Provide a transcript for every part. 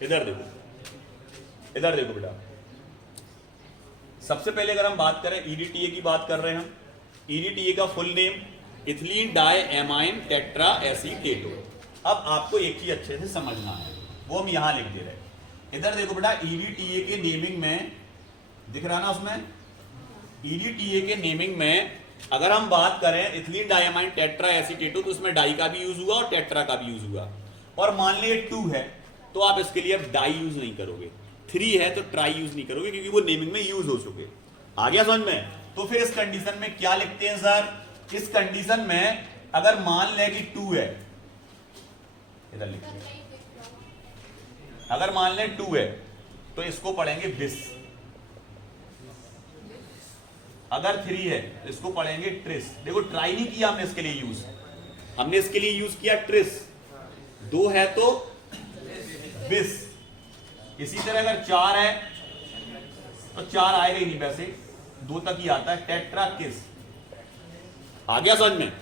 इधर देखो, इधर देखो बेटा। सबसे पहले अगर हम बात करें ईडीटीए की बात कर रहे हैं हम, ईडीटीए का full name ethylene di amine tetra acetato. अब आपको एक चीज अच्छे से समझना है, वो हम यहां लिख दे रहे हैं। इधर देखो बेटा, ईडीटीए के नेमिंग में दिख रहा ना, उसमें ईडीटीए के नेमिंग में अगर हम बात करें इथिलीन डाइअमाइन टेट्रा एसीटेटो, तो उसमें डाई का भी यूज हुआ और टेट्रा का भी यूज हुआ। और मान लीजिए 2 है तो आप इसके लिए अब डाई यूज नहीं करोगे, 3 है तो ट्राई यूज नहीं करोगे, क्योंकि वो नेमिंग में यूज हो चुके। आ गया समझ में? तो फिर इस कंडीशन में क्या लिखते हैं सर? इस कंडीशन में अगर मान लें कि 2 है, इधर लिखिए, अगर मान लें 2 है तो इसको पढ़ेंगे बिस। अगर 3 है तो इसको पढ़ेंगे ट्रिस। देखो ट्राई नहीं किया हमने इसके लिए यूज, हमने इसके लिए यूज किया ट्रिस। 2 है तो बिस। इसी तरह अगर 4 है तो 4 आएगा ही नहीं, वैसे 2 तक ही आता है, टेट्रा किस। आ गया समझ में?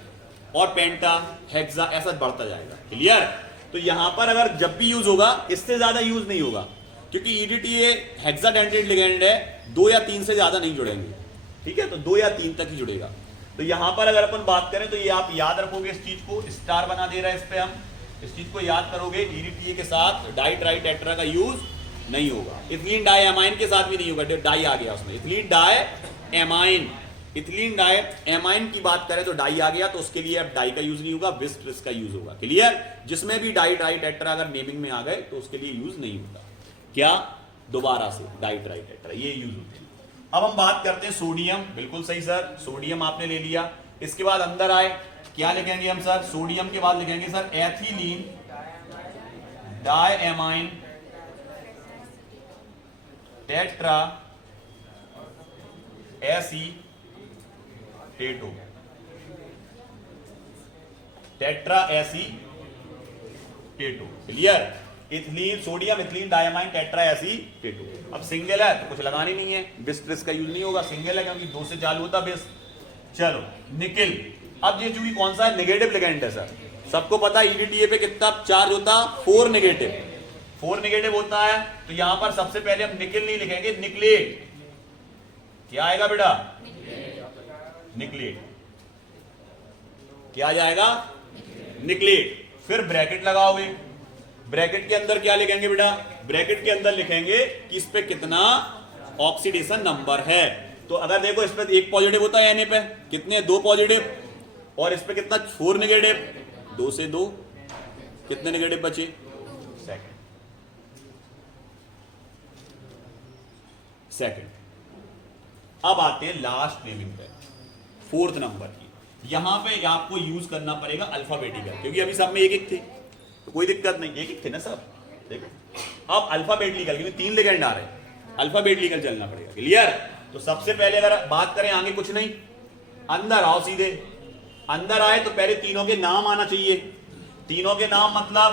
और पेंटा हेक्सा ऐसा बढ़ता जाएगा। क्लियर? तो यहां पर अगर जब भी यूज होगा, इससे ज्यादा यूज नहीं होगा, क्योंकि ईडीटीए हेक्साडेंटेट लिगेंड है, 2 या 3 से ज्यादा नहीं जुड़ेंगे। ठीक है, तो 2 या 3 तक ही जुड़ेगा। तो यहां पर अगर अपन बात करें तो ये आप याद रखोगे, इस चीज को स्टार बना दे रहा है, इस पे हम इस चीज को याद करोगे। ईडीटीए के साथ डाई ट्राई टेट्रा का यूज नहीं होगा। इथिलीन डाई एमाइन के साथ भी नहीं होगा, डाई आ गया उसमें, ethylene di amine. Ethylene di amine की बात करें तो डाई आ गया, तो उसके लिए अब डाई का यूज नहीं होगा, बिस ट्रिस का यूज होगा। क्लियर? जिसमें भी डाई ट्राई टेट्रा अगर नेमिंग में आ गए तो उसके लिए यूज नहीं होता। क्या? दोबारा से डाई ट्राई टेट्रा ये यूज होते हैं। अब हम बात करते हैं सोडियम। बिल्कुल सही सर, सोडियम आपने ले लिया। इसके बाद अंदर आए, क्या लिखेंगे हम सर? सोडियम के बाद लिखेंगे sir ethylene diamine tetra acetato. Tetra acetato. Clear? Ethylene sodium ethylene diamine tetra acetato. अब सिंगल है तो कुछ लगानी नहीं है, बिस ट्रिस का यूज नहीं होगा। सिंगल है क्योंकि 2 से चालू होता बिस। चलो निकिल। अब ये चूंकि कौन सा है? नेगेटिव लिगेंड है सर। सबको पता है ईडीटीए पे कितना चार्ज होता? 4 नेगेटिव। 4 नेगेटिव होता है, तो यहां पर सबसे पहले हम निकिल नहीं लिखेंगे, निकलेट। क्या आएगा बेटा? निकलेट। क्या जाएगा? निकलेट। फिर ब्रैकेट लगाओगे, ब्रैकेट के अंदर क्या लिखेंगे बेटा? ब्रैकेट के अंदर लिखेंगे कि इस पे कितना ऑक्सीडेशन नंबर है। तो अगर देखो इस पे 1 पॉजिटिव होता है, Na पे कितने? 2 पॉजिटिव। और इस पे कितना? 4 नेगेटिव। 2 से 2 कितने नेगेटिव बचे? सेकंड। अब आते हैं लास्ट नेमिंग पे, 4th नंबर की। यहां पे आपको यूज करना पड़ेगा अल्फाबेटिकल, क्योंकि अभी सब में 1-1 थे तो कोई दिक्कत नहीं, 1-1 थे ना सब। देखो अब अल्फाबेटिकल, क्योंकि 3 लिगेंड आ रहे हैं, अल्फाबेटिकल चलना पड़ेगा। क्लियर? तो सबसे पहले अगर बात करें, आगे कुछ नहीं, अंदर आओ सीधे। अंदर आए तो पहले तीनों के नाम आना चाहिए। तीनों के नाम मतलब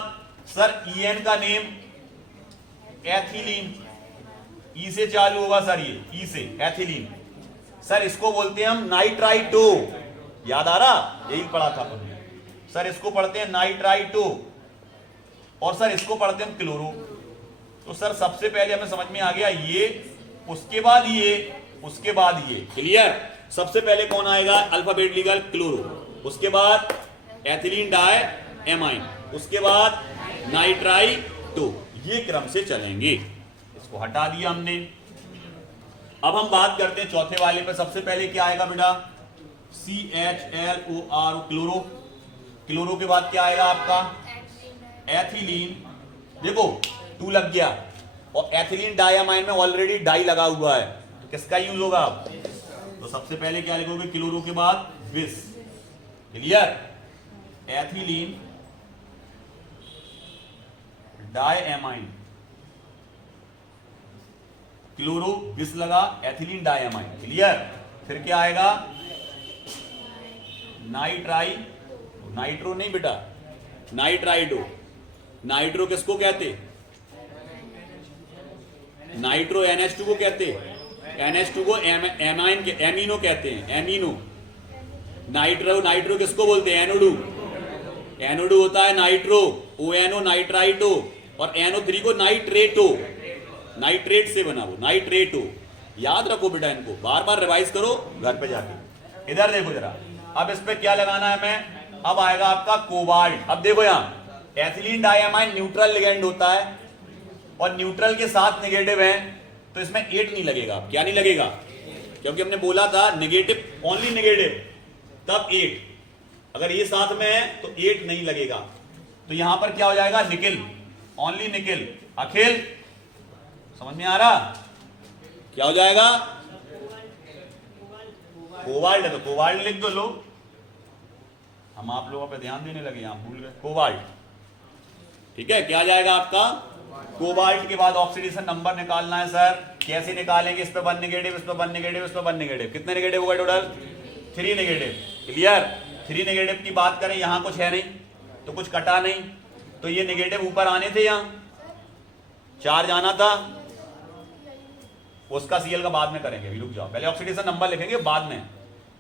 सर ईएन का नेम एथिलीन, ई से चालू होगा सर, ये ई से एथिलीन। सर इसको बोलते हैं हम नाइट्राइटो। याद आ रहा? यही पढ़ा था हमने। सर इसको पढ़ते हैं नाइट्राइटो, और सर इसको पढ़ते हैं हम क्लोरो। तो सर सबसे पहले हमें समझ में आ गया ये, उसके बाद ये, उसके बाद ये। क्लियर? सबसे पहले कौन आएगा? अल्फाबेटिकल क्लोरो, उसके बाद एथिलीन डाइएमाइन, उसके बाद नाइट्राइटो। ये क्रम से चलेंगे। इसको हटा दिया हमने। अब हम बात करते हैं चौथे वाले पे। सबसे पहले क्या आएगा बेटा? CHLOR, chloro. क्लोरो के बाद क्या आएगा आपका? एथिलीन। देखो 2 लग गया, और एथिलीन डाइएमाइन में ऑलरेडी डाई लगा हुआ है, तो किसका यूज होगा अब? तो सबसे पहले क्या लिखोगे? क्लोरो के बाद बिस। क्लियर? एथिलीन डाइएमाइन, क्लोरो बिस लगा, एथिलीन डाइएमाइन। क्लियर? फिर क्या आएगा? नाइट्राई, नाइट्रो नहीं बेटा, नाइट्राइडो। नाइट्रो किसको कहते? नाइट्रो NH2 को कहते हैं, NH2 को एमाइन के एमिनो कहते हैं, एमिनो। नाइट्रो, नाइट्रो किसको बोलते हैं? एनोडू। एनोडू होता है नाइट्रो, ONO नाइट्राइटो। और NO3 को नाइट्रेटो, नाइट्रेट से बना वो, नाइट्रेटो। याद रखो बेटा, इनको बार बार रिवाइज करो घर पे जाके। इधर देखो जरा, अब इस पे क्या लगाना है मैं, अब आएगा आपका कोबाल्ट। अब देखो यहां एथिलीन डाइअमाइन न्यूट्रल लिगेंड होता है और न्यूट्रल के साथ नेगेटिव है, तो इसमें 8 नहीं लगेगा। क्या नहीं लगेगा? क्योंकि हमने बोला था नेगेटिव, ओनली नेगेटिव, तब 8। अगर ये साथ में है तो 8 नहीं लगेगा। तो यहां पर क्या हो जाएगा, निकिल, ओनली निकिल। अखिल समझ में आ रहा? क्या हो जाएगा? कोबाल्ट है तो कोबाल्ट लिख दो। लो, हम आप लोगों पे ध्यान देने लगे, यहां भूल गए। कोबाल्ट, ठीक है। क्या जाएगा आपका? कोबाल्ट के बाद ऑक्सीडेशन नंबर निकालना है सर। कैसे निकालेंगे? इस पे 1 नेगेटिव, इस पे 1 नेगेटिव, इस पे 1 नेगेटिव। कितने नेगेटिव होगा टोटल? 3 नेगेटिव। क्लियर? 3 नेगेटिव की बात करें, यहां कुछ है नहीं तो कुछ कटा नहीं, तो ये नेगेटिव ऊपर आने थे, यहां 4 जाना था, उसका सीएल का बाद में करेंगे। रुक जाओ, पहले ऑक्सीडेशन नंबर लिखेंगे, बाद में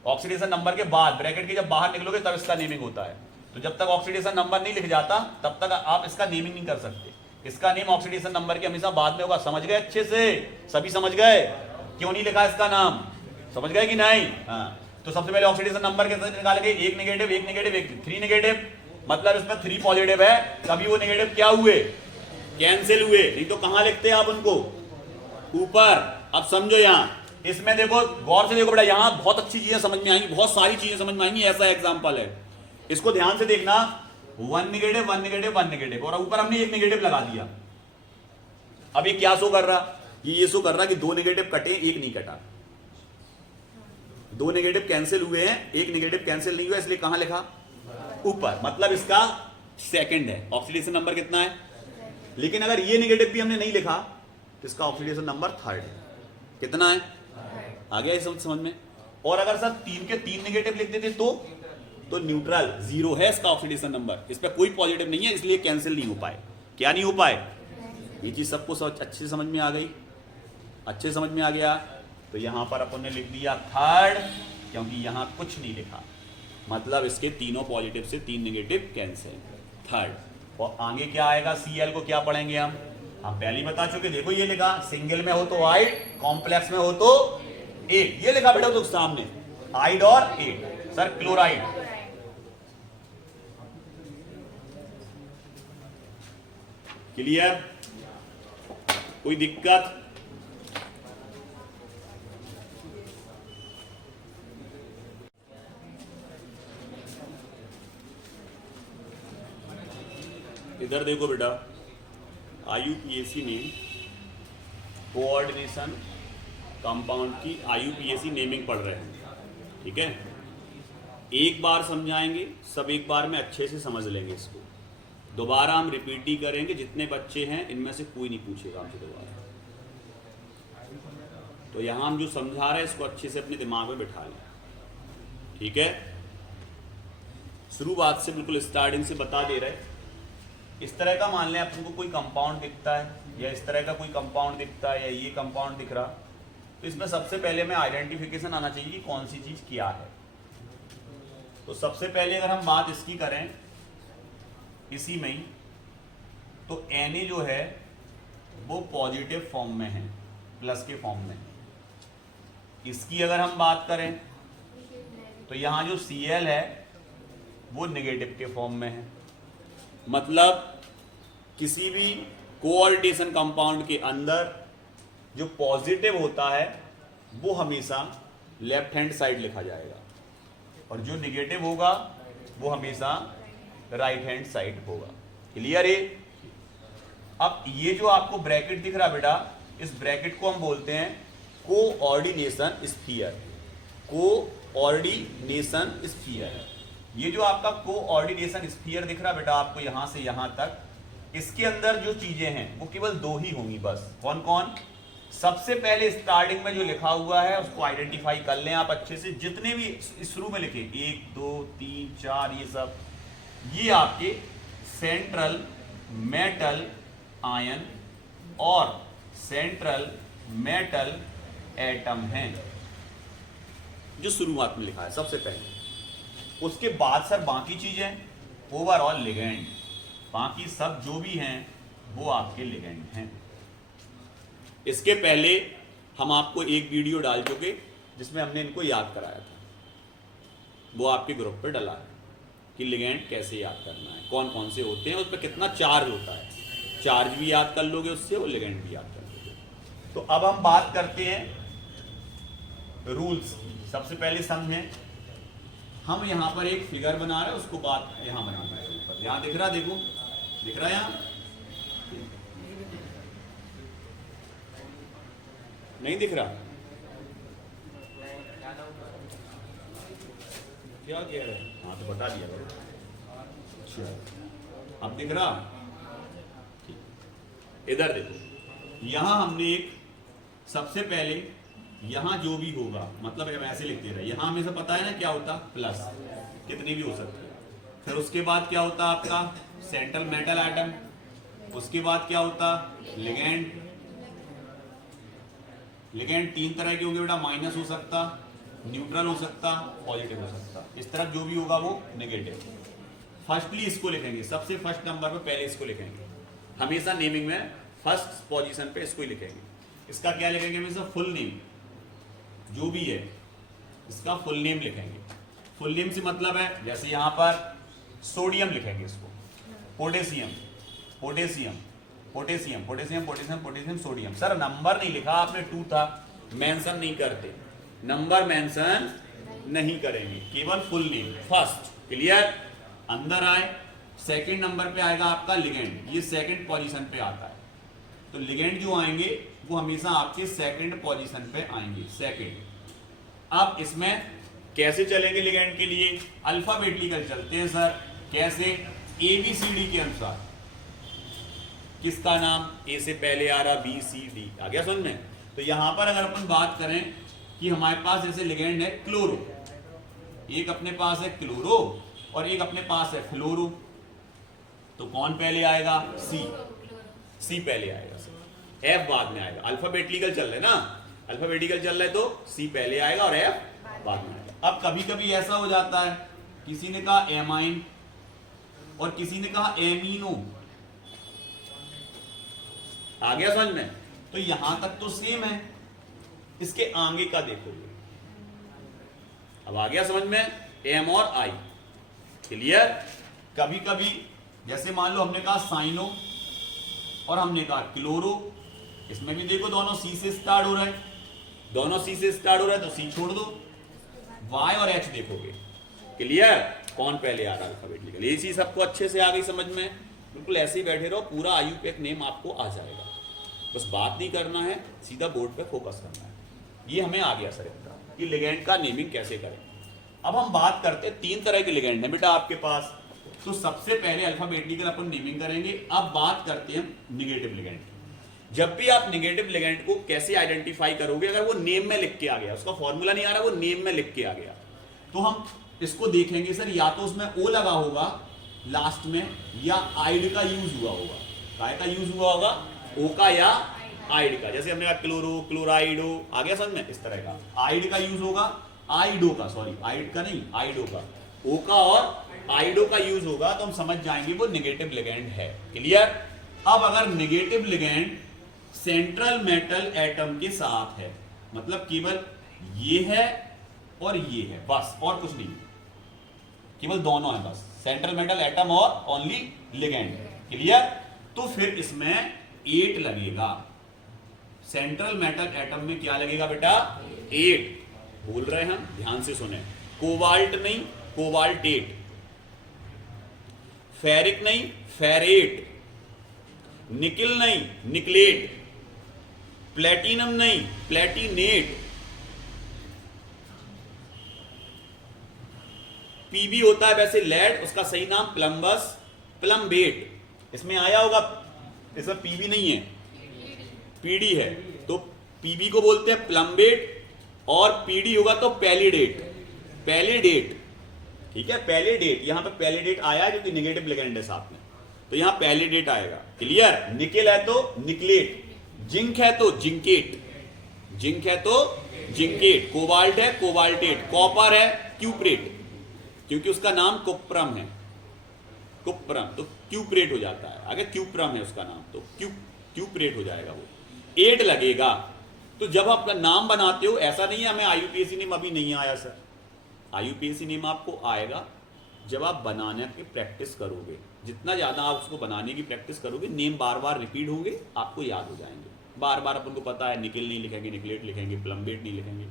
ऑक्सीडेशन नंबर के बाद ब्रैकेट के जब बाहर निकलोगे तब इसका नेमिंग होता है। तो जब तक ऑक्सीडेशन नंबर नहीं लिख जाता तब तक आप इसका नेमिंग नहीं कर सकते। इसका नेम ऑक्सीडेशन नंबर के हमेशा बाद में होगा। समझ गए अच्छे से? सभी समझ गए क्यों नहीं लिखा इसका नाम? समझ गए कि नहीं? हाँ, तो सबसे पहले ऑक्सीडेशन नंबर कैसे निकालेंगे? 1 नेगेटिव, 1 नेगेटिव, 3 नेगेटिव, मतलब इसमें 3 पॉजिटिव है, तभी वो नेगेटिव क्या हुए? कैंसिल हुए। नहीं तो कहां लिखते हैं आप उनको? ऊपर। अब समझो, यहां इसमें देखो, गौर से देखो बेटा, यहां बहुत अच्छी चीजें समझ में आएंगी, बहुत सारी चीजें समझ में आएंगी। ऐसा एग्जांपल है, इसको ध्यान से देखना। 1 नेगेटिव, 1 नेगेटिव, 1 नेगेटिव, और ऊपर हमने 1 नेगेटिव लगा दिया। अब ये क्या शो कर रहा? ये शो कर रहा कि 2 नेगेटिव कटे, 1 नहीं कटा। 2 नेगेटिव कैंसिल हुए हैं, 1 नेगेटिव कैंसिल नहीं हुआ, इसलिए कहां लिखा? ऊपर। मतलब इसका सेकंड है। ऑक्सीडेशन नंबर कितना है? लेकिन अगर ये नेगेटिव भी हमने नहीं लिखा तो इसका ऑक्सीडेशन नंबर 3rd है। कितना है? आ गया ये समझ में? और अगर सर 3 के 3 नेगेटिव लिख देते तो न्यूट्रल 0 है इसका ऑक्सीडेशन नंबर, इस पर कोई पॉजिटिव नहीं है, इसलिए कैंसिल नहीं हो पाए। क्या नहीं हो पाए? ये चीज सबको अच्छे से समझ में आ गई? अच्छे समझ में आ गया? तो यहां पर अपन ने लिख दिया 3rd, क्योंकि यहां कुछ नहीं लिखा, मतलब इसके तीनों पॉजिटिव से 3 नेगेटिव कैंसिल, 3rd। और आगे क्या आएगा? सीएल को क्या पढ़ेंगे हम पहले ही बता चुके। देखो ये लिखा, सिंगल में हो तो आइड, कॉम्प्लेक्स में हो तो 8। ये लिखा बेटा तो सामने, आइड और 8। Sir chloride, clear? कोई दिक्कत? इधर देखो बेटा, IUPAC में कोऑर्डिनेशन कंपाउंड की IUPAC नेमिंग पढ़ रहे हैं, ठीक है? एक बार समझाएंगे, सब एक बार में अच्छे से समझ लेंगे इसको। दोबारा हम रिपीट ही करेंगे, जितने बच्चे हैं इनमें से कोई नहीं पूछेगा हमसे दोबारा। तो यहाँ हम जो समझा रहे हैं इसको अच्छे से अपने दिमाग में बिठा लें, ठीक है? शुरुआत से बिल्कुल स्टार्टिंग से बता दे रहे। इस तरह का मान लें अपन को कोई कंपाउंड दिखता है, या इस तरह का कोई कंपाउंड दिखता है, या ये कंपाउंड दिख रहा, तो इसमें सबसे पहले में आइडेंटिफिकेशन आना चाहिए कि कौन सी चीज क्या है। तो सबसे पहले अगर हम बात इसकी करें इसी में ही, तो Na जो है वो पॉजिटिव फॉर्म में है, प्लस के फॉर्म में। इसकी अगर हम बात करें तो यहां जो Cl है वो नेगेटिव के फॉर्म में है। मतलब किसी भी कोऑर्डिनेशन कंपाउंड के अंदर जो पॉजिटिव होता है वो हमेशा लेफ्ट हैंड साइड लिखा जाएगा, और जो नेगेटिव होगा वो हमेशा राइट हैंड साइड होगा। क्लियर है? अब ये जो आपको ब्रैकेट दिख रहा बेटा, इस ब्रैकेट को हम बोलते हैं कोऑर्डिनेशन स्फीयर। कोऑर्डिनेशन स्फीयर, ये जो आपका कोऑर्डिनेशन स्फीयर दिख रहा बेटा आपको यहां से यहां तक, इसके अंदर जो चीजें हैं वो केवल 2 ही होंगी बस। कौन कौन? सबसे पहले स्टार्टिंग में जो लिखा हुआ है उसको आइडेंटिफाई कर लें आप अच्छे से, जितने भी शुरू में लिखे 1 2 3 4 ये सब, ये आपके सेंट्रल मेटल आयन और सेंट्रल मेटल एटम हैं, जो शुरुआत में लिखा है सबसे पहले। उसके बाद सर बाकी चीजें ओवरऑल लिगेंड, बाकी सब जो भी हैं वो आपके लिगेंड हैं। इसके पहले हम आपको एक वीडियो डाल चुके जिसमें हमने इनको याद कराया था, वो आपके ग्रुप पे डला है कि लिगेंड कैसे याद करना है, कौन कौन से होते हैं, उस पर कितना चार्ज होता है। चार्ज भी याद कर लोगे उससे और लिगेंड भी याद कर लोगे। तो अब हम बात करते हैं रूल्स की। सबसे पहले समझें, हम यहां पर एक फिगर बना रहे हैं, उसको बात यहां बनाना है ऊपर। यहां दिख रहा, देखो दिख रहा है यहां, नहीं दिख रहा? क्या कह रहे हैं? हाँ तो बता दिया करो। अच्छा अब दिख रहा? इधर देखो, यहां हमने एक सबसे पहले यहां जो भी होगा, मतलब हम ऐसे लिखते रहे, यहां हमें से पता है ना क्या होता, प्लस, कितनी भी हो सकती है। फिर उसके बाद क्या होता आपका सेंट्रल मेटल एटम, उसके बाद क्या होता लिगेंड। लिगेंड तीन तरह के होंगे बेटा, माइनस हो सकता, न्यूट्रल हो सकता, पॉजिटिव हो सकता। इस तरफ जो भी होगा वो नेगेटिव। फर्स्टली इसको लिखेंगे, सबसे फर्स्ट नंबर पे पहले इसको लिखेंगे, हमेशा नेमिंग में फर्स्ट पोजीशन पे इसको ही लिखेंगे। इसका क्या लिखेंगे हमेशा, फुल नेम जो भी है इसका फुल नेम लिखेंगे। फुल नेम से मतलब है, जैसे यहां पर सोडियम लिखेंगे इसको, potassium potassium potassium potassium potassium potassium sodium. Sir number नहीं लिखा आपने, 2 था, मेंशन नहीं करते, नंबर मेंशन नहीं करेंगे, केवल फुल नेम फर्स्ट। क्लियर? अंदर आए, सेकंड नंबर पे आएगा आपका लिगेंड, ये सेकंड पोजीशन पे आता है। तो लिगेंड जो आएंगे वो हमेशा आपके सेकंड पोजीशन पे आएंगे, सेकंड। अब इसमें कैसे चलेंगे लिगेंड के लिए, अल्फाबेटिकल चलते हैं सर। कैसे? ABCD के अनुसार। किसका नाम ए से पहले आ रहा, BCD आ गया समझ में? तो यहां पर अगर अपन बात करें कि हमारे पास जैसे लिगेंड है क्लोरो, एक अपने पास है क्लोरो और एक अपने पास है फ्लोरो, तो कौन पहले आएगा, सी पहले आएगा, F बाद में आएगा। अल्फाबेटिकल चल रहा है ना, अल्फाबेटिकल चल रहा है तो C पहले आएगा और F बाद में आएगा। अब कभी कभी ऐसा हो जाता है, किसी ने कहा एमाइन और किसी ने कहा एमिनो, आ गया समझ में? तो यहां तक तो सेम है, इसके आगे का देखोगे, अब आ गया समझ में, एम और आई। क्लियर? कभी कभी जैसे मान लो हमने कहा साइनो और हमने कहा क्लोरो, इसमें भी देखो दोनों सी से स्टार्ट हो रहा है, दोनों सी से स्टार्ट हो रहा है तो सी छोड़ दो, वाई और एच देखोगे। क्लियर? कौन पहले आ रहा है अल्फाबेटिकल, ये चीज सबको अच्छे से आ गई समझ में? बिल्कुल ऐसे ही बैठे रहो, पूरा आयुपेक नेम आपको आ जाएगा, बस बात नहीं करना है, सीधा बोर्ड पे फोकस करना है। ये हमें आ गया सर कि लिगेंड का नेमिंग कैसे करें। अब हम बात करते हैं, 3 तरह के लिगेंड है बेटा आपके पास, तो सबसे पहले अल्फाबेटिकल अपन नेमिंग करेंगे। अब बात करते हैं नेगेटिव लिगेंड की। जब भी आप नेगेटिव लिगेंड को कैसे आइडेंटिफाई करोगे, अगर वो नेम में लिख के आ गया, उसका फॉर्मूला नहीं आ रहा, वो नेम में लिख के आ गया, तो हम इसको देखेंगे सर, या तो उसमें ओ लगा होगा लास्ट में, या आइड का यूज हुआ होगा। काय का यूज हुआ होगा, ओ का या आइड का। जैसे हमने कहा क्लोरो, क्लोराइडो, आ गया समझ में? इस तरह का आइड का यूज होगा, आइडो का, सॉरी आइड का नहीं, आइडो का, ओ का और आइडो का यूज होगा, तो हम समझ जाएंगे वो नेगेटिव लिगेंड है। क्लियर? अब अगर negative ligand central metal atom के साथ है, मतलब केवल ये है और ये है, बस और कुछ नहीं, केवल दोनों है बस, सेंट्रल मेटल एटम और ओनली लिगेंड। क्लियर? तो फिर इसमें 8 लगेगा। सेंट्रल मेटल एटम में क्या लगेगा बेटा, 8। बोल रहे हैं हम, ध्यान से सुने, कोबाल्ट नहीं, कोबाल्टेट, फेरिक नहीं, फेरेट, निकिल नहीं, निकलेट, प्लेटिनम नहीं, प्लेटिनेट, पीबी होता है वैसे लेड, उसका सही नाम प्लम्बस, प्लम्बेट। इसमें आया होगा, इसमें पीबी नहीं है, पीडी है, तो पीबी को बोलते हैं प्लम्बेट, और पीडी होगा तो पैलिडेट, पैलिडेट। ठीक है, पैलिडेट, यहां पे पैलिडेट आया क्योंकि नेगेटिव लिगेंड है साथ में, तो यहां पैलिडेट आएगा। क्लियर? निकेल है तो निकलेट, जिंक है तो जिंकेट, जिंक है तो जिंकेट, कोबाल्ट है कोबाल्टेट, कॉपर है क्यूप्रेट, क्योंकि उसका नाम कुप्रम है। कुप्रम, तो क्यूप्रेट हो जाता है, आगे क्यूप्रम है उसका नाम, तो क्यूप्रेट हो जाएगा वो। 8 लगेगा। तो जब आप नाम बनाते हो, ऐसा नहीं है हमें IUPAC नेम अभी नहीं आया सर, IUPAC नेम आपको आएगा जब आप बनाने की प्रैक्टिस करोगे। जितना ज़्यादा आप उसको बनाने की प्रैक्टिस करोगे, नेम बार बार रिपीट होंगे, आपको याद हो जाएंगे। बार बार अपन को पता है निकल नहीं लिखेंगे, निकलेट लिखेंगे, प्लम्बेट नहीं लिखेंगे,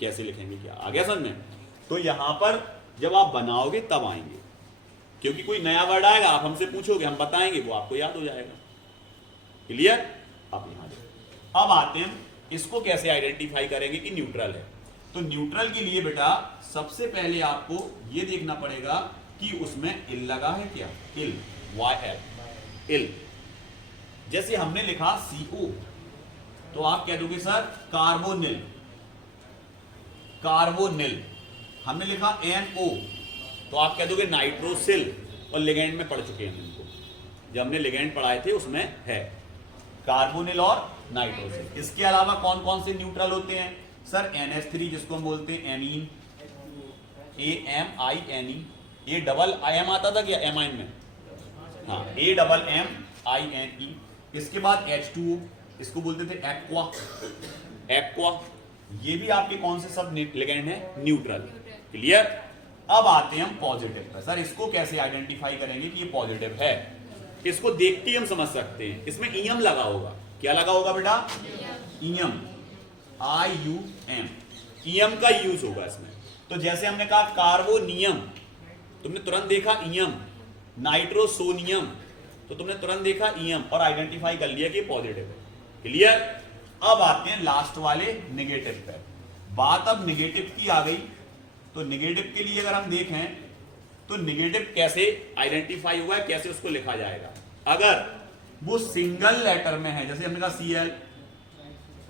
कैसे लिखेंगे, क्या आ गया समझ में। तो यहाँ पर जब आप बनाओगे तब आएंगे, क्योंकि कोई नया वर्ड आएगा, आप हमसे पूछोगे, हम बताएंगे, वो आपको याद हो जाएगा। क्लियर। अब यहाँ अब आते हैं इसको कैसे आइडेंटिफाई करेंगे कि न्यूट्रल है। तो न्यूट्रल के लिए बेटा सबसे पहले आपको ये देखना पड़ेगा कि उसमें इल लगा है क्या, इल, YL, इल। जैसे हमने लिखा CO, तो आप कह दोगे सर कार्बोनिल, कार्बोनिल। हमने लिखा NO, तो आप कह दोगे नाइट्रोसिल, और लिगेंड में पढ़ चुके हैं इनको, जब हमने लिगेंड पढ़ाए थे उसमें है कार्बोनिल और नाइट्रोसिल। इसके अलावा कौन कौन से न्यूट्रल होते हैं सर, NH3 जिसको हम बोलते हैं एमीन, AMINE, ये डबल IM आता था क्या एमाइन में, हाँ AMMINE। इसके बाद H2O, इसको बोलते थे एक्वा, एक्वा। ये भी आपके कौन से सब लिगेंड है, न्यूट्रल। क्लियर। अब आते हैं हम पॉजिटिव पर। सर इसको कैसे आइडेंटिफाई करेंगे कि ये पॉजिटिव है। इसको देखते ही हम समझ सकते हैं, इसमें ईएम लगा होगा। क्या लगा होगा बेटा, ईएम, IUM, ईएम का यूज होगा इसमें। तो जैसे हमने कहा कार्बोनियम, तुमने तुरंत देखा ईएम, नाइट्रोसोनियम, तो तुमने तुरंत देखा ईएम और आइडेंटिफाई कर लिया कि पॉजिटिव है। क्लियर। अब आते हैं लास्ट वाले नेगेटिव पे। बात अब नेगेटिव की आ गई, तो नेगेटिव के लिए अगर हम देखें तो नेगेटिव कैसे आइडेंटिफाई हुआ है, कैसे उसको लिखा जाएगा। अगर वो सिंगल लेटर में है, जैसे हमने कहा Cl,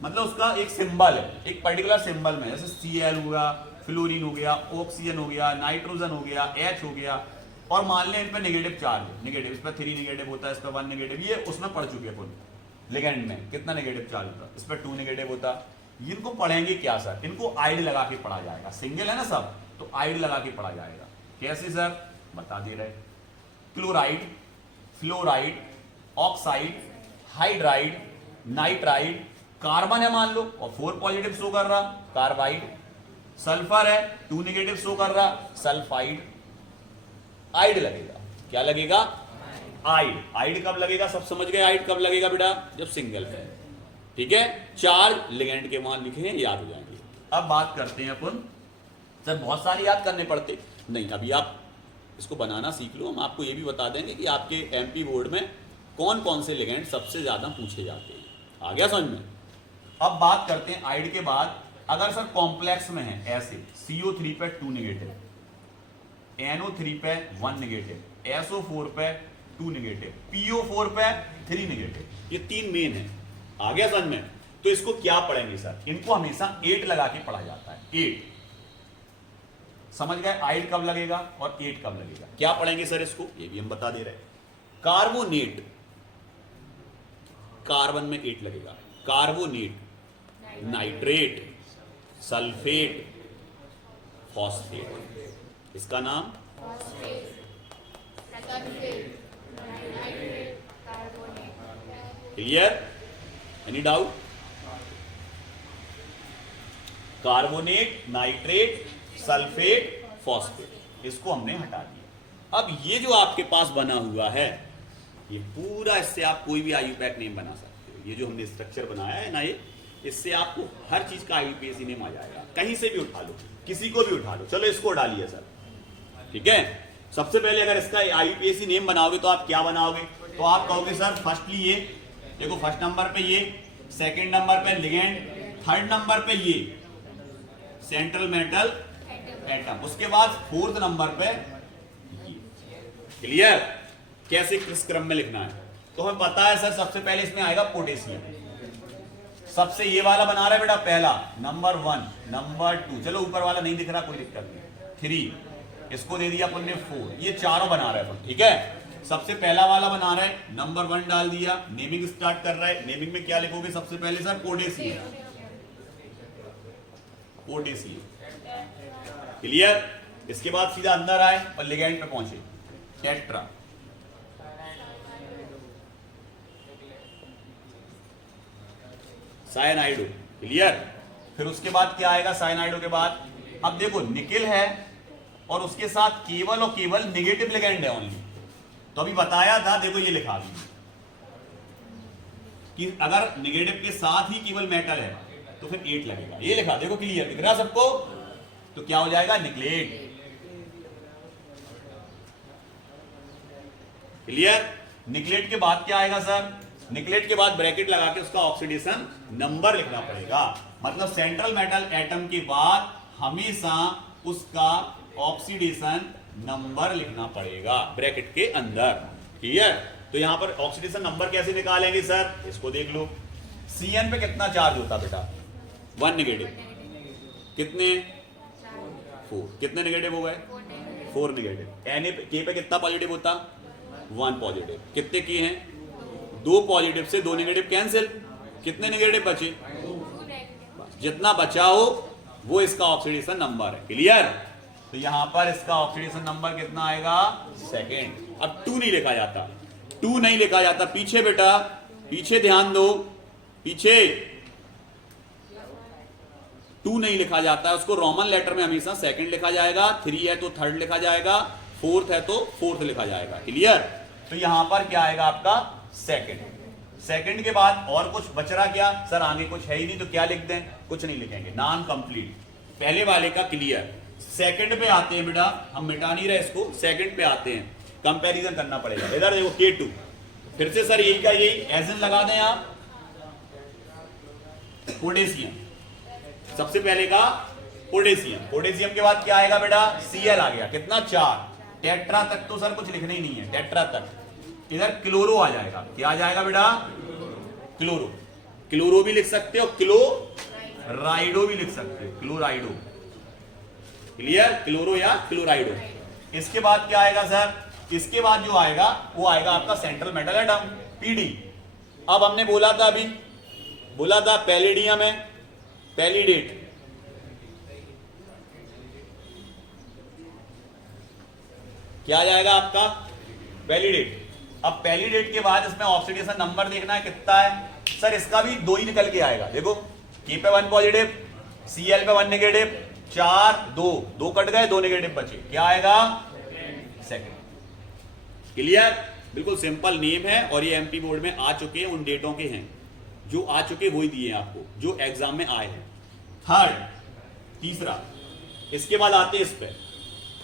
मतलब उसका एक सिंबल है, एक पर्टिकुलर सिंबल में, जैसे Cl हो गया, फ्लोरीन हो गया, ऑक्सीजन हो गया, नाइट्रोजन हो गया, H हो गया, और मान लें इन पर नेगेटिव चार्ज है, नेगेटिव, इस पर 3 नेगेटिव होता है, इस पर 1 नेगेटिव, ये उसमें पढ़ चुके हैं लिगेंड में कितना नेगेटिव चार्ज होता है, इस पर 2 नेगेटिव होता। इनको पढ़ेंगे क्या सर, इनको आइड लगा के पढ़ा जाएगा। सिंगल है ना सब, तो आइड लगा के पढ़ा जाएगा। कैसे सर, बता दे रहे। Chloride, fluoride, oxide, hydride, nitride, carbon है मान लो और 4 पॉजिटिव शो कर रहा, कार्बाइड। सल्फर है, 2 नेगेटिव शो कर रहा, सल्फाइड। आइड लगेगा, क्या लगेगा, आइड। आइड कब लगेगा, सब समझ गए आइड कब लगेगा बेटा, जब सिंगल है। ठीक है, 4 लिगेंड के वहां लिखे हैं, याद हो जाएंगे। अब बात करते हैं अपन, सर बहुत सारे याद करने पड़ते नहीं, अभी आप इसको बनाना सीख लो। हम आपको ये भी बता देंगे कि आपके MP बोर्ड में कौन कौन से लिगेंड सबसे ज्यादा पूछे जाते हैं। आ गया समझ में। अब बात करते हैं आइड के बाद, अगर सर कॉम्प्लेक्स में है ऐसे, CO3 पे 2 नेगेटिव, NO3 पे 1 नेगेटिव, SO4 पे 2 नेगेटिव, PO4 पे 3 नेगेटिव, ये 3 मेन है। आ गया समझ में। तो इसको क्या पढ़ेंगे सर, इनको हमेशा 8 लगा के पढ़ा जाता है। 8 समझ गए, आइड कब लगेगा और 8 कब लगेगा। क्या पढ़ेंगे सर इसको, ये भी हम बता दे रहे हैं। कार्बोनेट, कार्बन में 8 लगेगा, कार्बोनेट, नाइट्रेट, सल्फेट, फॉस्फेट। इसका नाम clear, any doubt. Carbonate, nitrate, sulphate, phosphate, इसको हमने हटा दिया। अब ये जो आपके पास बना हुआ है, ये पूरा, इससे आप कोई भी IUPAC नेम बना सकते हो। ये जो हमने स्ट्रक्चर बनाया है ना, ये इससे आपको हर चीज का IUPAC नेम आ जाएगा। कहीं से भी उठा लो, किसी को भी उठा लो। चलो इसको डालिए सर, ठीक है। सबसे पहले अगर इसका IUPAC नेम बनाओगे तो आप क्या बनाओगे, तो आप कहोगे सर फर्स्टली ये देखो, फर्स्ट नंबर पे ये, सेकंड नंबर पे लिगेंड, थर्ड नंबर पे ये सेंट्रल मेटल एटम, उसके बाद 4th नंबर पे ये। क्लियर। कैसे किस क्रम में लिखना है तो हमें पता है सर। सबसे पहले इसमें आएगा पोटेशियम, सबसे ये वाला बना रहा है बेटा पहला, नंबर 1, नंबर 2, चलो ऊपर वाला नहीं दिख रहा कोई दिक्कत नहीं, 3, इसको दे दिया अपन ने 4, ये चारों बना रहा है अपन। ठीक है, सबसे पहला वाला बना रहा है, नंबर 1 डाल दिया, नेमिंग स्टार्ट कर रहा है। नेमिंग में क्या लिखोगे सबसे पहले सर, पोटेशियम, पोटेशियम। क्लियर। इसके बाद सीधा अंदर आए और लिगेंड पे पहुंचे, टेट्रा, साइनाइडो। क्लियर? फिर उसके बाद क्या आएगा साइनाइडो के बाद? अब देखो निकिल है और उसके साथ केवल और केवल नेगेटिव लिगेंड है ओनली। तो अभी बताया था, देखो ये लिखा भी कि अगर नेगेटिव के साथ ही केवल मेटल है तो फिर 8 लगेगा, ये लिखा। देखो क्लियर दिख रहा सबको? तो क्या हो जाएगा? निकलेट। क्लियर? निकलेट के बाद क्या आएगा सर? निकलेट के बाद ब्रैकेट लगा के उसका ऑक्सीडेशन नंबर लिखना पड़ेगा। मतलब सेंट्रल मेटल एटम के बाद हमेशा उसका ऑक्सीडेशन नंबर लिखना पड़ेगा ब्रैकेट के अंदर। क्लियर? तो यहां पर ऑक्सीडेशन नंबर कैसे निकालेंगे सर? इसको देख लो। Cn पे कितना चार्ज होता बेटा? 1 नेगेटिव। कितने? 4। कितने नेगेटिव हो गए? 4 नेगेटिव। Na पे कितना पॉजिटिव होता? 1 पॉजिटिव। कितने किए हैं? 2 पॉजिटिव से 2 नेगेटिव कैंसिल। कितने नेगेटिव बचे? जितना बचा हो वो इसका ऑक्सीडेशन नंबर है। क्लियर? तो यहां पर इसका ऑक्सीडेशन नंबर कितना आएगा? सेकेंड। अब 2 नहीं लिखा जाता, 2 नहीं लिखा जाता। पीछे बेटा, पीछे ध्यान दो, पीछे 2 नहीं लिखा जाता, उसको रोमन लेटर में हमेशा सेकंड लिखा जाएगा, 3 है तो थर्ड लिखा जाएगा, 4th है तो 4th लिखा जाएगा। क्लियर? तो यहां पर क्या आएगा आपका? सेकंड। सेकंड के बाद और कुछ बच रहा क्या सर? आगे कुछ है ही नहीं तो क्या लिख दें? कुछ नहीं लिखेंगे, नॉन कंप्लीट। पहले वाले का क्लियर। सेकंड पे आते हैं बेटा, हम मिटा नहीं रहे इसको, सेकंड पे आते हैं, कंपैरिजन करना पड़ेगा। इधर देखो K2, फिर से सर यही का यही एज लगा दें आप। पोटेशियम, सबसे पहले का पोटेशियम। पोटेशियम के बाद क्या आएगा बेटा? Cl आ गया। कितना? 4। टेट्रा तक तो सर कुछ लिखना ही नहीं है, टेट्रा तक। इधर क्लोरो आ जाएगा। क्या आ जाएगा बेटा? क्लोरो। क्लोरो भी लिख सकते हो, क्लोराइडो भी लिख सकते हो, क्लोराइडो। क्लियर? क्लोरो या क्लोराइडो। इसके बाद क्या आएगा सर? इसके बाद जो आएगा वो आएगा आपका सेंट्रल मेटल एटम, पीडी। अब हमने बोला था, अभी बोला था पैलेडियम है, पैलिडेट। क्या आ जाएगा आपका? पैलिडेट। अब पैलिडेट के बाद इसमें ऑक्सीडेशन नंबर देखना है कितना है सर? इसका भी 2 ही निकल के आएगा। देखो K पे 1 पॉजिटिव, Cl पे 1 नेगेटिव, 4 2 कट गए, 2 नेगेटिव बचे। क्या आएगा? सेकंड। क्लियर? बिल्कुल सिंपल नेम है और ये एमपी बोर्ड में आ चुके हैं, उन डेटों के हैं जो आ चुके, वही दिए हैं आपको जो एग्जाम में आए हैं। थर्ड, तीसरा। इसके बाद आते हैं इस पे।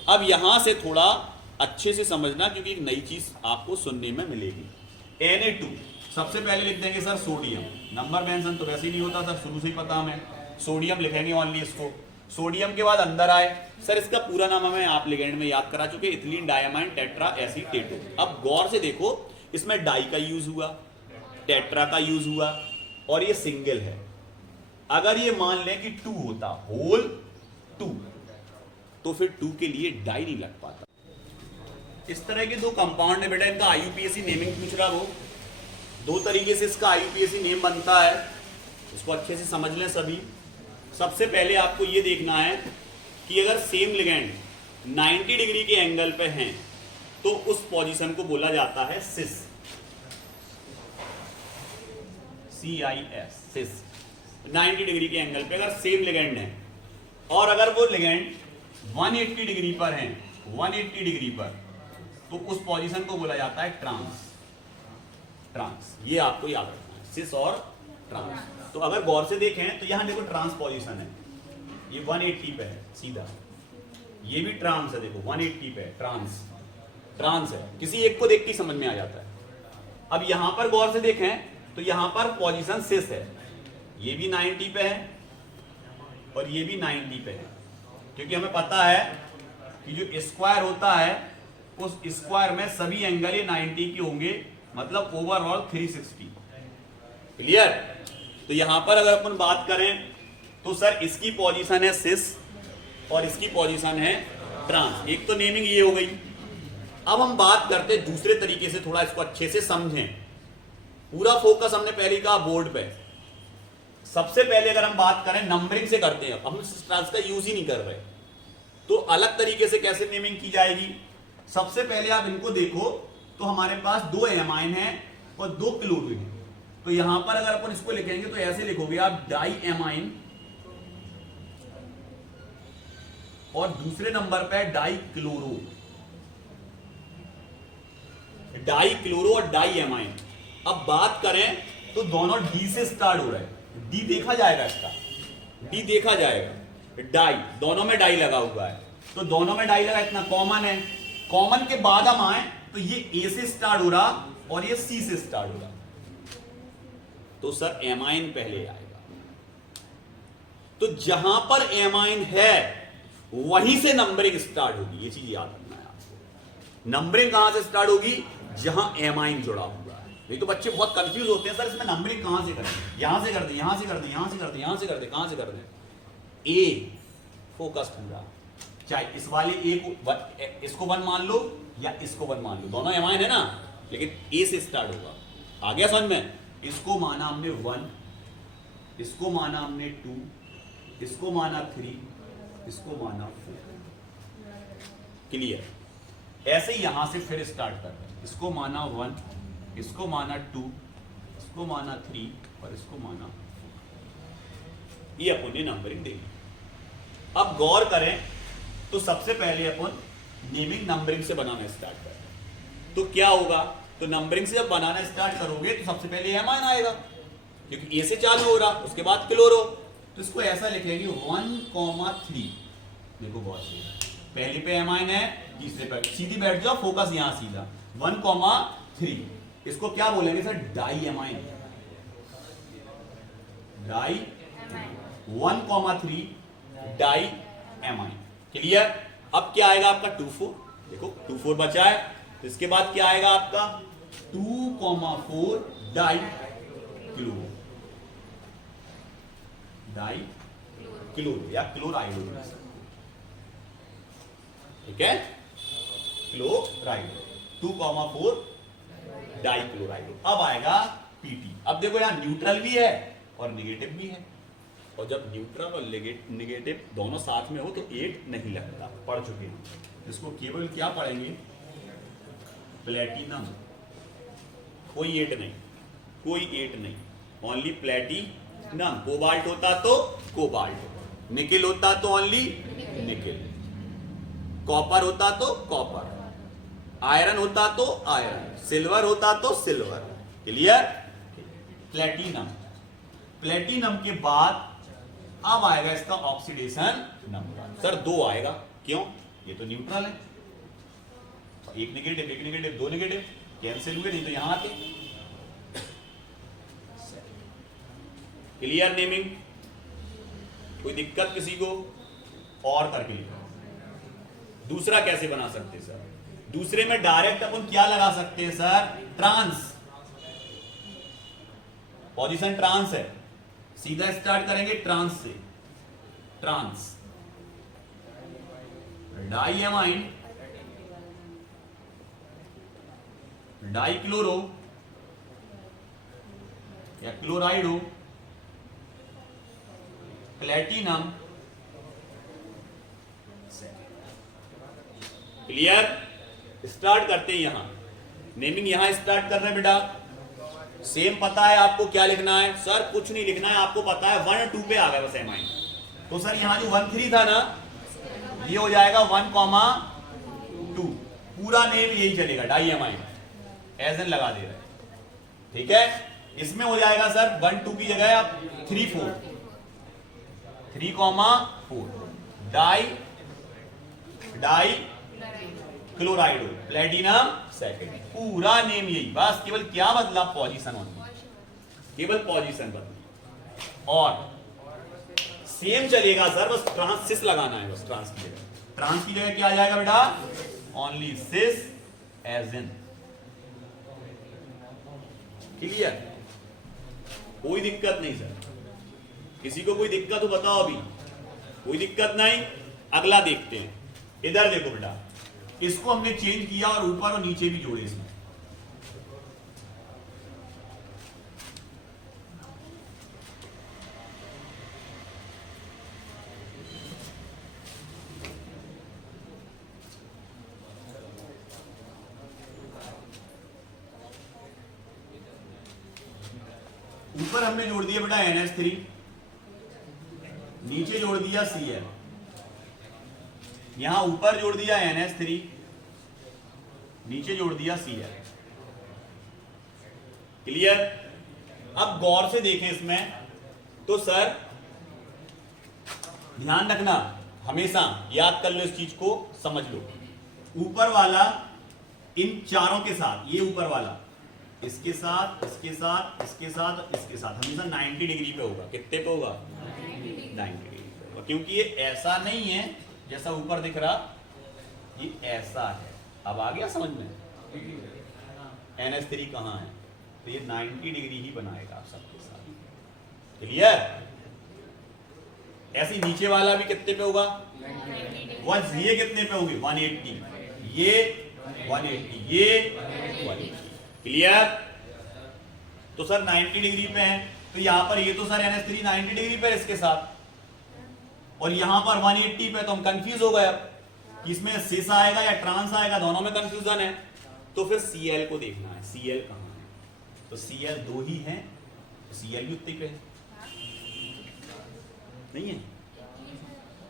अब यहां से थोड़ा अच्छे से समझना क्योंकि एक नई चीज आपको सुनने में मिलेगी। Na2 सबसे पहले लिख देंगे सर सोडियम। नंबर मेंशन तो वैसे ही नहीं होता सर, शुरू से ही पता हमें। सोडियम लिखेंगे ओनली इसको। सोडियम के बाद अंदर आए सर, इसका पूरा नाम हमें आप लिगेंड में याद करा चुके, इथिलीन डायमाइन टेट्रा एसीटेटो। अब गौर से देखो, इसमें डाई का यूज हुआ, टेट्रा का यूज हुआ और ये सिंगल है। अगर ये मान लें कि 2 होता, होल 2, तो फिर 2 के लिए डाई नहीं लग पाता। इस तरह के 2 कंपाउंड है बेटा, इनका आईयूपीएसी नेमिंग पूछ रहा वो। 2 तरीके से इसका आईयूपीएसी नेम बनता है, इसको अच्छे से समझ लें सभी। सबसे पहले आपको ये देखना है कि अगर सेम लिगेंड 90 डिग्री के एंगल पे हैं तो उस पोजीशन को बोला जाता है सिस, CIS, सिस। 90 डिग्री के एंगल पे अगर सेम लिगेंड है, और अगर वो लिगेंड 180 डिग्री पर है, 180 डिग्री पर, तो उस पोजीशन को बोला जाता है ट्रांस। ट्रांस, ये आपको याद रखना है, सिस और ट्रांस। तो अगर गौर से देखें तो यहां देखो ट्रांस पोजीशन है, ये 180 पे है सीधा, ये भी ट्रांस है, देखो 180 पे है, ट्रांस। ट्रांस है, किसी एक को देख के समझ में आ जाता है। अब यहां पर गौर से देखें तो यहां पर पोजीशन सिस है, ये भी 90 पे है और ये भी 90 पे है, क्योंकि हमें पता है कि जो स्क्वायर होता है उस स्क्वायर में सभी एंगल ये 90 के होंगे, मतलब ओवरऑल 360। क्लियर? तो यहां पर अगर अपन बात करें तो सर इसकी पोजीशन है सिस और इसकी पोजीशन है ट्रांस। एक तो नेमिंग ये हो गई। अब हम बात करते हैं दूसरे तरीके से, थोड़ा इसको अच्छे से समझें। पूरा फोकस हमने पहले कहा बोर्ड पे। सबसे पहले अगर हम बात करें नंबरिंग से करते हैं, हम ट्रांस का यूज ही नहीं कर रहे, तो अलग तरीके से कैसे नेमिंग की जाएगी? सबसे पहले आप इनको देखो तो हमारे पास 2 एमाइन है और 2 क्लोरीन है। तो यहां पर अगर अपन इसको लिखेंगे तो ऐसे लिखोगे आप डाई एमाइन, और दूसरे नंबर पे डाई क्लोरो, डाई क्लोरो और डाई एमाइन। अब बात करें तो दोनों डी से स्टार्ट हो रहा है, डी देखा जाएगा, इसका डी देखा जाएगा, डाई, दोनों में डाई लगा हुआ है, तो दोनों में डाई लगा, इतना कॉमन है। कॉमन के बाद हम आए तो ये ए से स्टार्ट हो रहा और ये सी से स्टार्ट हो रहा, तो सर एमाइन पहले आएगा। तो जहां पर एमाइन है वहीं से नंबरिंग स्टार्ट होगी, ये चीज याद रखना है आपको। नंबरिंग कहां से स्टार्ट होगी? जहां एमाइन जुड़ा हुआ है। नहीं तो बच्चे बहुत कंफ्यूज होते हैं, सर इसमें नंबरिंग कहां से करें, यहां से कर दे, यहां से कर दे, यहां से कर दे, यहां से कर दे, कहां से कर दे। ए फोकस पूरा, चाहे इस वाले ए को, इसको 1 मान लो या इसको 1 मान लो, दोनों एमाइन है ना, लेकिन ए से स्टार्ट होगा। आ गया समझ में? इसको माना हमने 1, इसको माना हमने 2, इसको माना 3, इसको माना 4। क्लियर? ऐसे ही यहां से फिर स्टार्ट कर रहे हैं, इसको माना 1, इसको माना 2, इसको माना 3 और इसको माना 4। ये अपन ने नंबरिंग देखी। अब गौर करें तो सबसे पहले अपन नेमिंग नंबरिंग से बनाना स्टार्ट करें, तो क्या होगा? तो नंबरिंग से जब बनाना स्टार्ट करोगे तो सबसे पहले एमाइन आएगा, क्योंकि ए से चालू हो रहा, उसके बाद क्लोरो। तो इसको ऐसा लिखेंगे 1,3। देखो बहुत सही, पहले पे एमाइन है, तीसरे पे सीधी बैठ जाओ, फोकस यहां सीधा, 1,3। इसको क्या बोलेंगे सर? Di amine, di 1,3 di amine. Clear? अब क्या आएगा आपका 2,4, देखो 2,4 बचा है, तो इसके बाद क्या आएगा आपका 2,4 डाई क्लोरो, डाई क्लोरो या क्लोराइड, ठीक है, क्लोराइड 2,4 डाई क्लोराइड। अब आएगा पीटी। अब देखो यहां न्यूट्रल भी है और निगेटिव भी है, और जब न्यूट्रल और निगेटिव दोनों साथ में हो तो 8 नहीं लगता, पढ़ चुके हैं। इसको केवल क्या पढ़ेंगे? प्लेटिनम। कोई 8 नहीं, कोई 8 नहीं, ओनली प्लेटिनम। कोबाल्ट होता तो कोबाल्ट, निकेल होता तो ओनली निकेल, कॉपर होता तो कॉपर, आयरन होता तो आयरन, सिल्वर होता तो सिल्वर। क्लियर? प्लेटिनम। प्लेटिनम के बाद अब आएगा इसका ऑक्सीडेशन नंबर। सर 2 आएगा, क्यों? ये तो न्यूट्रल है, एक नेगेटिव, एक नेगेटिव, 2 नेगेटिव कैंसिल हुए, नहीं तो यहां आते। Clear naming? कोई दिक्कत किसी को? और करके लिखो। दूसरा कैसे बना सकते सर? दूसरे में डायरेक्ट अपन क्या लगा सकते हैं सर? ट्रांस, पोजीशन ट्रांस है, सीधा स्टार्ट करेंगे ट्रांस से। Trans di amine, di chloro या क्लोराइडो, प्लेटिनम। क्लियर? स्टार्ट करते हैं यहां, नेमिंग यहां स्टार्ट कर रहे हैं बेटा। सेम पता है आपको क्या लिखना है? सर कुछ नहीं लिखना है, आपको पता है 1 और 2 पे आ गया बस एमाइन। तो सर यहां जो 1,3 था ना, ये हो जाएगा 1,2, पूरा नेम यही चलेगा, डाई एमाइन, एज एन लगा दे रहे हैं, ठीक है। इसमें हो जाएगा सर 1, 2 की जगह आप 3, 4, 3,4 डाई क्लोराइडो, प्लेटिनम सेकंड, पूरा नेम यही, बस केवल क्या बदला? पोजीशन ओनली, केवल पोजीशन बदली। और सेम चलेगा सर, बस ट्रांस सिस लगाना है, बस ट्रांस की जगह, ट्रांस की जगह क्या आ जाएगा बेटा? Only cis as in. Clear? कोई दिक्कत नहीं सर, किसी को कोई दिक्कत हो बताओ अभी? कोई दिक्कत नहीं। अगला देखते हैं, इधर देखो बेटा, इसको हमने चेंज किया और ऊपर और नीचे भी जोड़े इसमें। ऊपर हमने जोड़ दिया बेटा NH3, नीचे जोड़ दिया Cl, यहां ऊपर जोड़ दिया NH3, नीचे जोड़ दिया Cl। क्लियर? अब गौर से देखें इसमें तो सर ध्यान रखना, हमेशा याद कर लो इस चीज को, समझ लो। ऊपर वाला इन चारों के साथ, ये ऊपर वाला इसके साथ, इसके साथ, इसके साथ, इसके साथ हमेशा 90 डिग्री पे होगा। कितने पे होगा? 90 डिग्री पे होगा, क्योंकि ये ऐसा नहीं है जैसा ऊपर दिख रहा, ये ऐसा है। अब आ गया समझ में? NH3 कहाँ है? तो ये 90 डिग्री ही बनाएगा आप सबके साथ। क्लियर? ऐसे नीचे वाला भी कितने पे होगा? 1। ये कितने पे होंगे? 180, ये 180, ये 180। क्लियर? तो सर 90 डिग्री पे है, तो यहां पर ये तो सर NH3 90 डिग्री पे है इसके साथ, और यहां पर 180 पे, तो हम कंफ्यूज हो गए कि इसमें सिस आएगा या ट्रांस आएगा, दोनों में कंफ्यूजन है। तो फिर Cl को देखना है, Cl कहां है? तो Cl 2 ही है, Cl भी उतने पे है, नहीं है?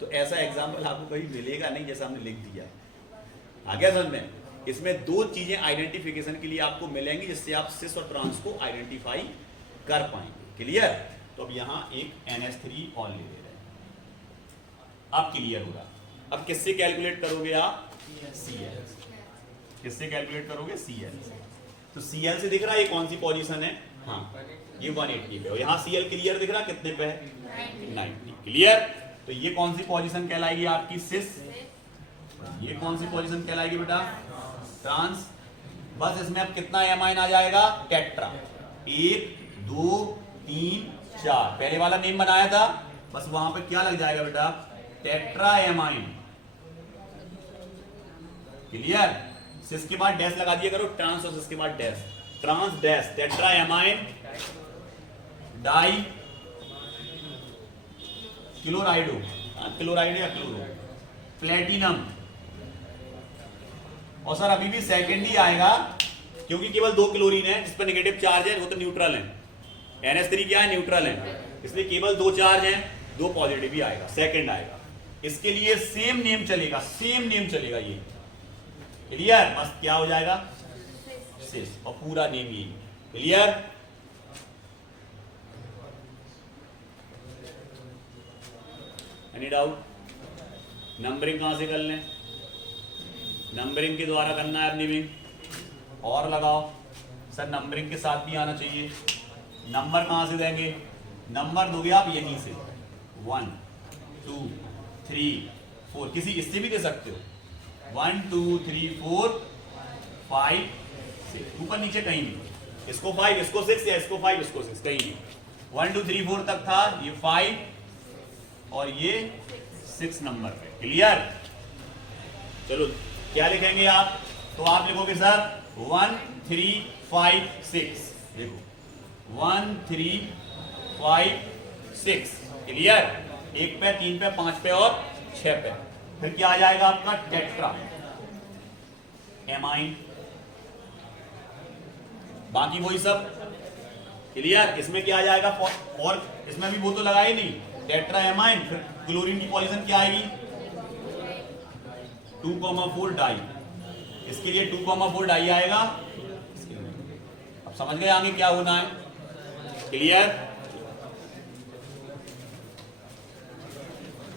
तो ऐसा एग्जाम्पल आपको कहीं मिलेगा नहीं जैसा हमने लिख दिया है। आ गया समझ में? इसमें 2 चीजें आइडेंटिफिकेशन के लिए आपको मिलेंगी जिससे आप सिस और ट्रांस को आइडेंटिफाई कर पाएंगे। क्लियर? तो अब यहां एक NH3 और ले ले रहे हैं। अब क्लियर होगा। अब किससे कैलकुलेट करोगे आप? Cl। किससे कैलकुलेट करोगे? Cl। तो Cl से दिख रहा है ये कौन सी पोजीशन है? हाँ, ये 180 पे, और यहाँ Cl क्लियर दिख रहा कितने पे है? 90। क्लियर? तो ये कौन सी पोजीशन कहलाएगी आपकी? सिस। ये कौन सी पोजीशन कहलाएगी बेटा? ट्रांस। बस इसमें अब कितना एमाइन आ जाएगा? टेट्रा। 1 2 3 4, पहले वाला नेम बनाया था, बस वहां पे क्या लग जाएगा बेटा? Tetra amine. क्लियर? सिस के बाद डैश लगा दिया करो, ट्रांस और सिस के बाद dash, trans dash, tetra amine di chlorido, chloride या क्लोरो, प्लेटिनम। और सर अभी भी सेकेंड ही आएगा क्योंकि केवल 2 क्लोरीन है जिस पर नेगेटिव चार्ज है, वो तो न्यूट्रल है। NH3 क्या है? न्यूट्रल है, इसलिए केवल 2 चार्ज हैं, 2 पॉजिटिव ही आएगा, सेकेंड आएगा। इसके लिए सेम नेम चलेगा, सेम नेम चलेगा ये। क्लियर? बस क्या हो जाएगा? सिस, और पूरा नेम ये। क्लियर? Any doubt? नंबरिंग कहां से कर लें? नंबरिंग के द्वारा करना है अर्निविंग। और लगाओ सर, नंबरिंग के साथ भी आना चाहिए। नंबर कहां से देंगे? नंबर दोगे आप यहीं से, 1 2 3 4, किसी इससे भी दे सकते हो, 1 2 3 4 5 6, ऊपर नीचे कहीं नहीं। इसको 5, इसको 6, या इसको 5, इसको 6, कहीं नहीं। 1 2 3 4 तक था, ये 5 और ये 6 नंबर पे। क्लियर? चलो क्या लिखेंगे आप? तो आप लिखोगे सर 1 3 5 6, देखो 1 3 5 6। क्लियर? 1 पे, 3 पे, 5 पे और 6 पे। फिर क्या आ जाएगा आपका? टेट्रा एमाइन, बाकी वही सब। क्लियर? इसमें क्या आ जाएगा? और इसमें भी वो तो लगा ही नहीं, टेट्रा एमाइन। फिर क्लोरीन की पॉलीजन क्या आएगी? 2,4 डाई। इसके लिए 2,4 डाई आएगा। अब समझ गए आगे क्या होना है? क्लियर?